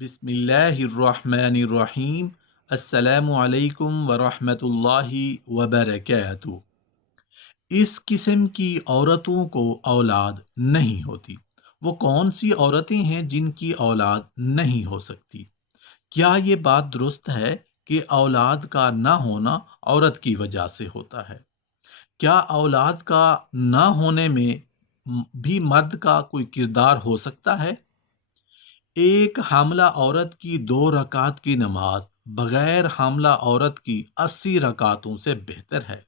بسم اللہ الرحمن الرحیم۔ السلام علیکم ورحمۃ اللہ وبرکاتہ۔ اس قسم کی عورتوں کو اولاد نہیں ہوتی۔ وہ کون سی عورتیں ہیں جن کی اولاد نہیں ہو سکتی؟ کیا یہ بات درست ہے کہ اولاد کا نہ ہونا عورت کی وجہ سے ہوتا ہے؟ کیا اولاد کا نہ ہونے میں بھی مرد کا کوئی کردار ہو سکتا ہے؟ ایک حاملہ عورت کی 2 رکعت کی نماز بغیر حاملہ عورت کی 80 رکعتوں سے بہتر ہے۔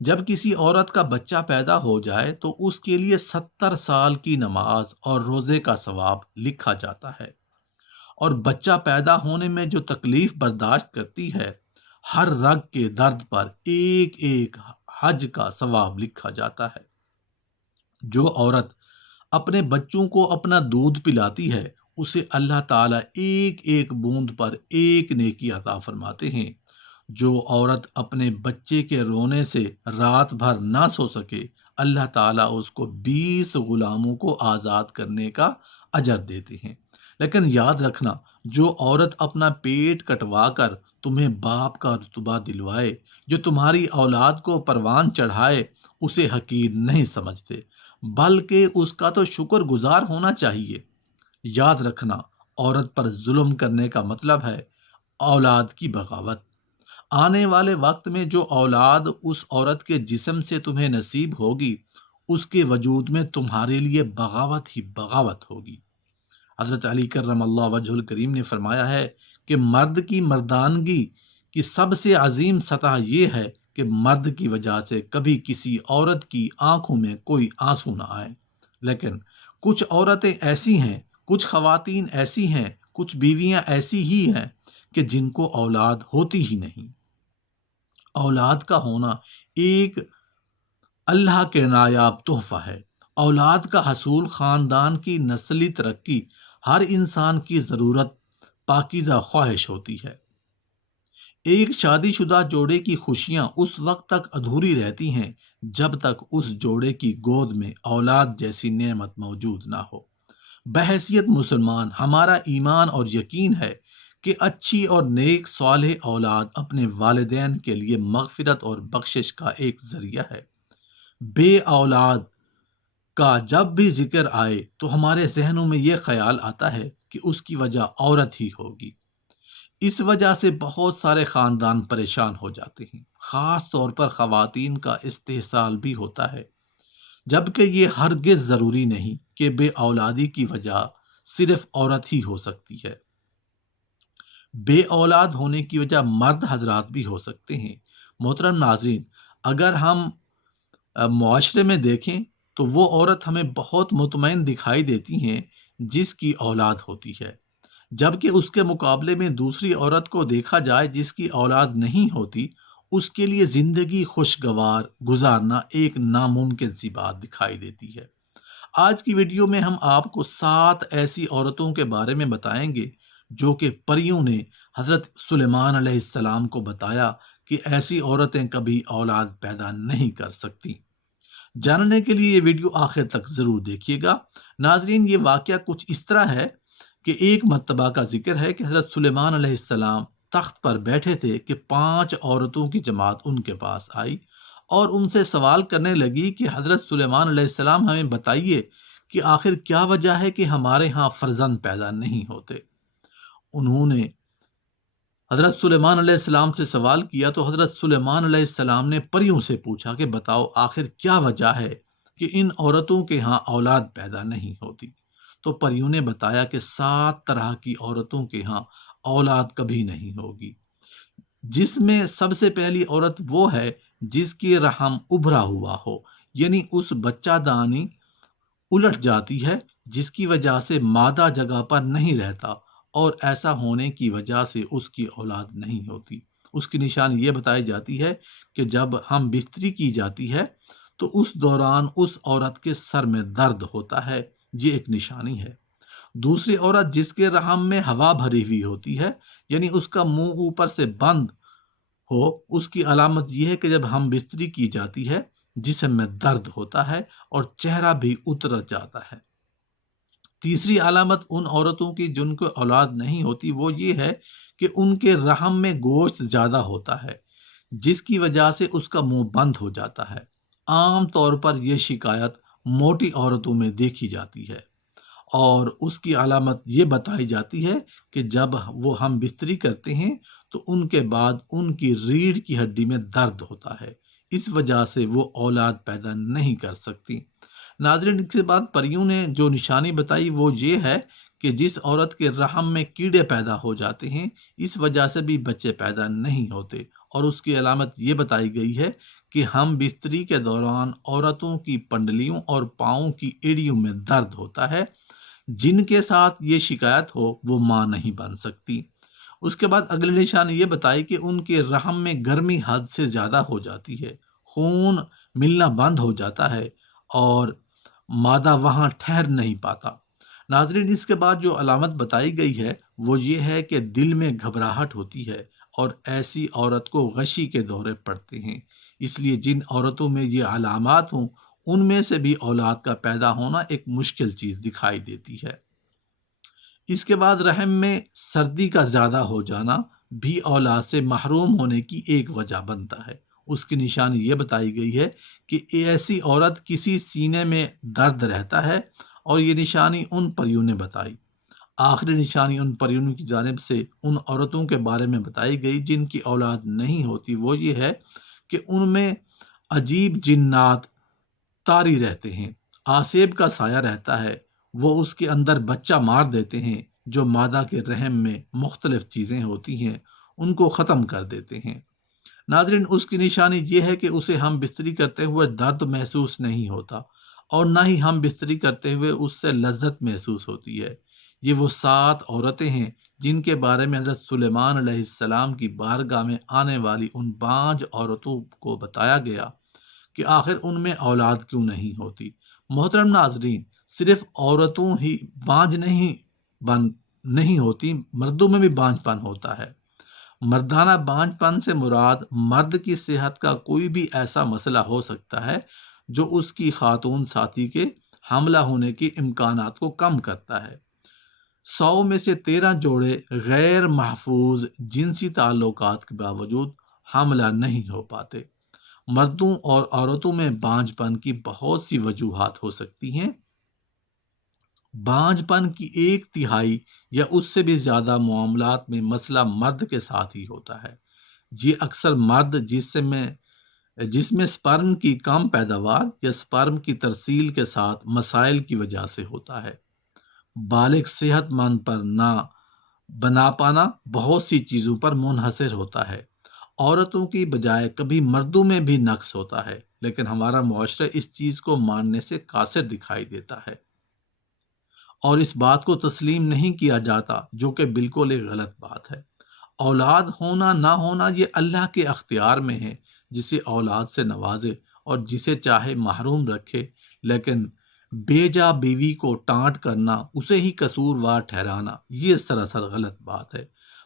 جب کسی عورت کا بچہ پیدا ہو جائے تو اس کے لیے 70 سال کی نماز اور روزے کا ثواب لکھا جاتا ہے، اور بچہ پیدا ہونے میں جو تکلیف برداشت کرتی ہے، ہر رگ کے درد پر ایک ایک حج کا ثواب لکھا جاتا ہے۔ جو عورت اپنے بچوں کو اپنا دودھ پلاتی ہے، اسے اللہ تعالیٰ ایک ایک بوند پر ایک نیکی عطا فرماتے ہیں۔ جو عورت اپنے بچے کے رونے سے رات بھر نہ سو سکے، اللہ تعالیٰ اس کو 20 غلاموں کو آزاد کرنے کا اجر دیتے ہیں۔ لیکن یاد رکھنا، جو عورت اپنا پیٹ کٹوا کر تمہیں باپ کا رتبہ دلوائے، جو تمہاری اولاد کو پروان چڑھائے، اسے حقیر نہیں سمجھتے، بلکہ اس کا تو شکر گزار ہونا چاہیے۔ یاد رکھنا، عورت پر ظلم کرنے کا مطلب ہے اولاد کی بغاوت۔ آنے والے وقت میں جو اولاد اس عورت کے جسم سے تمہیں نصیب ہوگی، اس کے وجود میں تمہارے لیے بغاوت ہی بغاوت ہوگی۔ حضرت علی کرم اللہ وجہ الکریم نے فرمایا ہے کہ مرد کی مردانگی کی سب سے عظیم سطح یہ ہے کہ مرد کی وجہ سے کبھی کسی عورت کی آنکھوں میں کوئی آنسو نہ آئے۔ لیکن کچھ عورتیں ایسی ہیں، کچھ خواتین ایسی ہیں، کچھ بیویاں ایسی ہی ہیں کہ جن کو اولاد ہوتی ہی نہیں۔ اولاد کا ہونا ایک اللہ کے نایاب تحفہ ہے۔ اولاد کا حصول خاندان کی نسلی ترقی، ہر انسان کی ضرورت، پاکیزہ خواہش ہوتی ہے۔ ایک شادی شدہ جوڑے کی خوشیاں اس وقت تک ادھوری رہتی ہیں جب تک اس جوڑے کی گود میں اولاد جیسی نعمت موجود نہ ہو۔ بحیثیت مسلمان، ہمارا ایمان اور یقین ہے کہ اچھی اور نیک صالح اولاد اپنے والدین کے لیے مغفرت اور بخشش کا ایک ذریعہ ہے۔ بے اولاد کا جب بھی ذکر آئے تو ہمارے ذہنوں میں یہ خیال آتا ہے کہ اس کی وجہ عورت ہی ہوگی۔ اس وجہ سے بہت سارے خاندان پریشان ہو جاتے ہیں، خاص طور پر خواتین کا استحصال بھی ہوتا ہے، جبکہ یہ ہرگز ضروری نہیں کہ بے اولادی کی وجہ صرف عورت ہی ہو سکتی ہے۔ بے اولاد ہونے کی وجہ مرد حضرات بھی ہو سکتے ہیں۔ محترم ناظرین، اگر ہم معاشرے میں دیکھیں تو وہ عورت ہمیں بہت مطمئن دکھائی دیتی ہیں جس کی اولاد ہوتی ہے، جبکہ اس کے مقابلے میں دوسری عورت کو دیکھا جائے جس کی اولاد نہیں ہوتی، اس کے لیے زندگی خوشگوار گزارنا ایک ناممکن سی بات دکھائی دیتی ہے۔ آج کی ویڈیو میں ہم آپ کو 7 ایسی عورتوں کے بارے میں بتائیں گے جو کہ پریوں نے حضرت سلیمان علیہ السلام کو بتایا کہ ایسی عورتیں کبھی اولاد پیدا نہیں کر سکتی۔ جاننے کے لیے یہ ویڈیو آخر تک ضرور دیکھیے گا۔ ناظرین، یہ واقعہ کچھ اس طرح ہے کہ ایک مرتبہ کا ذکر ہے کہ حضرت سلیمان علیہ السلام تخت پر بیٹھے تھے کہ 5 عورتوں کی جماعت ان کے پاس آئی اور ان سے سوال کرنے لگی کہ حضرت سلیمان علیہ السلام، ہمیں بتائیے کہ آخر کیا وجہ ہے کہ ہمارے ہاں فرزند پیدا نہیں ہوتے۔ انہوں نے حضرت سلیمان علیہ السلام سے سوال کیا تو حضرت سلیمان علیہ السلام نے پریوں سے پوچھا کہ بتاؤ آخر کیا وجہ ہے کہ ان عورتوں کے ہاں اولاد پیدا نہیں ہوتی۔ تو پریوں نے بتایا کہ 7 طرح کی عورتوں کے ہاں اولاد کبھی نہیں ہوگی، جس میں سب سے پہلی عورت وہ ہے جس کی رحم ابھرا ہوا ہو، یعنی اس بچہ دانی الٹ جاتی ہے جس کی وجہ سے مادہ جگہ پر نہیں رہتا، اور ایسا ہونے کی وجہ سے اس کی اولاد نہیں ہوتی۔ اس کی نشانی یہ بتائی جاتی ہے کہ جب ہم بستری کی جاتی ہے تو اس دوران اس عورت کے سر میں درد ہوتا ہے، یہ ایک نشانی ہے۔ دوسری عورت جس کے رحم میں ہوا بھری ہوئی ہوتی ہے، یعنی اس کا منہ اوپر سے بند ہو، اس کی علامت یہ ہے کہ جب ہم بستری کی جاتی ہے جسم میں درد ہوتا ہے اور چہرہ بھی اتر جاتا ہے۔ تیسری علامت ان عورتوں کی جن کو اولاد نہیں ہوتی وہ یہ ہے کہ ان کے رحم میں گوشت زیادہ ہوتا ہے، جس کی وجہ سے اس کا منہ بند ہو جاتا ہے۔ عام طور پر یہ شکایت موٹی عورتوں میں دیکھی جاتی ہے، اور اس کی علامت یہ بتائی جاتی ہے کہ جب وہ ہم بستری کرتے ہیں تو ان کے بعد ان کی ریڑھ کی ہڈی میں درد ہوتا ہے، اس وجہ سے وہ اولاد پیدا نہیں کر سکتی۔ ناظرین، اس کے بعد پریوں نے جو نشانی بتائی وہ یہ ہے کہ جس عورت کے رحم میں کیڑے پیدا ہو جاتے ہیں، اس وجہ سے بھی بچے پیدا نہیں ہوتے، اور اس کی علامت یہ بتائی گئی ہے کہ ہم بستری کے دوران عورتوں کی پنڈلیوں اور پاؤں کی ایڑیوں میں درد ہوتا ہے، جن کے ساتھ یہ شکایت ہو وہ ماں نہیں بن سکتی۔ اس کے بعد اگلی نشانی یہ بتائی کہ ان کے رحم میں گرمی حد سے زیادہ ہو جاتی ہے، خون ملنا بند ہو جاتا ہے، اور مادہ وہاں ٹھہر نہیں پاتا۔ ناظرین، اس کے بعد جو علامت بتائی گئی ہے وہ یہ ہے کہ دل میں گھبراہٹ ہوتی ہے، اور ایسی عورت کو غشی کے دورے پڑتے ہیں۔ اس لیے جن عورتوں میں یہ علامات ہوں ان میں سے بھی اولاد کا پیدا ہونا ایک مشکل چیز دکھائی دیتی ہے۔ اس کے بعد رحم میں سردی کا زیادہ ہو جانا بھی اولاد سے محروم ہونے کی ایک وجہ بنتا ہے۔ اس کی نشانی یہ بتائی گئی ہے کہ ایسی عورت کسی سینے میں درد رہتا ہے، اور یہ نشانی ان پریوں نے بتائی۔ آخری نشانی ان پریوں کی جانب سے ان عورتوں کے بارے میں بتائی گئی جن کی اولاد نہیں ہوتی وہ یہ ہے کہ ان میں عجیب جنات طاری رہتے ہیں، آسیب کا سایہ رہتا ہے، وہ اس کے اندر بچہ مار دیتے ہیں، جو مادہ کے رحم میں مختلف چیزیں ہوتی ہیں ان کو ختم کر دیتے ہیں۔ ناظرین، اس کی نشانی یہ ہے کہ اسے ہم بستری کرتے ہوئے درد محسوس نہیں ہوتا، اور نہ ہی ہم بستری کرتے ہوئے اس سے لذت محسوس ہوتی ہے۔ یہ وہ 7 عورتیں ہیں جن کے بارے میں حضرت سلیمان علیہ السلام کی بارگاہ میں آنے والی ان 5 عورتوں کو بتایا گیا کہ آخر ان میں اولاد کیوں نہیں ہوتی۔ محترم ناظرین، صرف عورتوں ہی بانج نہیں ہوتی، مردوں میں بھی بانج پن ہوتا ہے۔ مردانہ بانج پن سے مراد مرد کی صحت کا کوئی بھی ایسا مسئلہ ہو سکتا ہے جو اس کی خاتون ساتھی کے حاملہ ہونے کے امکانات کو کم کرتا ہے۔ 100 میں سے 13 جوڑے غیر محفوظ جنسی تعلقات کے باوجود حاملہ نہیں ہو پاتے۔ مردوں اور عورتوں میں بانج پن کی بہت سی وجوہات ہو سکتی ہیں۔ بانج پن کی 1/3 یا اس سے بھی زیادہ معاملات میں مسئلہ مرد کے ساتھ ہی ہوتا ہے۔ یہ اکثر مرد جس میں سپرم کی کم پیداوار یا سپرم کی ترسیل کے ساتھ مسائل کی وجہ سے ہوتا ہے۔ بالغ صحت مند پر نہ بنا پانا بہت سی چیزوں پر منحصر ہوتا ہے۔ عورتوں کی بجائے کبھی مردوں میں بھی نقص ہوتا ہے، لیکن ہمارا معاشرہ اس چیز کو ماننے سے قاصر دکھائی دیتا ہے، اور اس بات کو تسلیم نہیں کیا جاتا، جو کہ بالکل ایک غلط بات ہے۔ اولاد ہونا نہ ہونا یہ اللہ کے اختیار میں ہے، جسے اولاد سے نوازے اور جسے چاہے محروم رکھے، لیکن بے جا بیوی کو ٹانٹ کرنا، اسے ہی قصوروار ٹھہرانا، یہ سراسر غلط بات ہے۔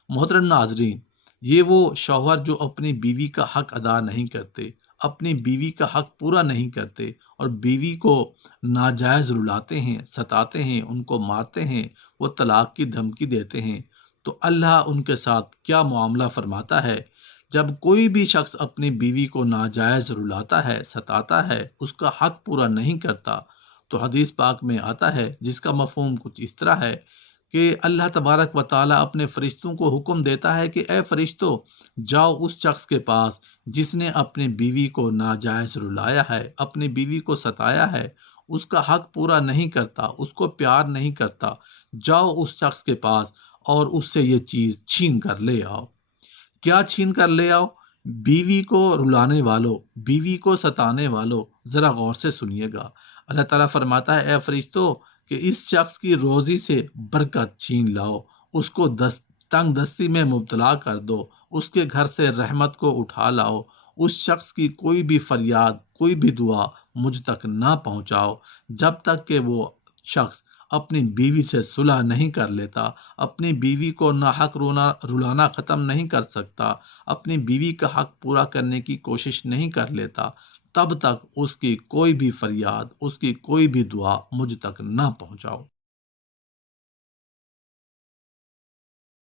محترم ناظرین، یہ وہ شوہر جو اپنی بیوی کا حق ادا نہیں کرتے، اپنی بیوی کا حق پورا نہیں کرتے، اور بیوی کو ناجائز رلاتے ہیں، ستاتے ہیں، ان کو مارتے ہیں، وہ طلاق کی دھمکی دیتے ہیں، تو اللہ ان کے ساتھ کیا معاملہ فرماتا ہے؟ جب کوئی بھی شخص اپنی بیوی کو ناجائز رلاتا ہے، ستاتا ہے، اس کا حق پورا نہیں کرتا، تو حدیث پاک میں آتا ہے جس کا مفہوم کچھ اس طرح ہے کہ اللہ تبارک و تعالیٰ اپنے فرشتوں کو حکم دیتا ہے کہ اے فرشتوں، جاؤ اس شخص کے پاس جس نے اپنی بیوی کو ناجائز رلایا ہے، اپنی بیوی کو ستایا ہے، اس کا حق پورا نہیں کرتا، اس کو پیار نہیں کرتا، جاؤ اس شخص کے پاس اور اس سے یہ چیز چھین کر لے آؤ۔ کیا چھین کر لے آؤ؟ بیوی کو رلانے والوں، بیوی کو ستانے والوں، ذرا غور سے سنیے گا۔ اللہ تعالیٰ فرماتا ہے اے فرشتوں کہ اس شخص کی روزی سے برکت چھین لاؤ، اس کو تنگ دستی میں مبتلا کر دو، اس کے گھر سے رحمت کو اٹھا لاؤ، اس شخص کی کوئی بھی فریاد، کوئی بھی دعا مجھ تک نہ پہنچاؤ جب تک کہ وہ شخص اپنی بیوی سے صلح نہیں کر لیتا، اپنی بیوی کو ناحق رلانا ختم نہیں کر سکتا، اپنی بیوی کا حق پورا کرنے کی کوشش نہیں کر لیتا، تب تک اس کی کوئی بھی فریاد، اس کی کوئی بھی دعا مجھ تک نہ پہنچاؤ۔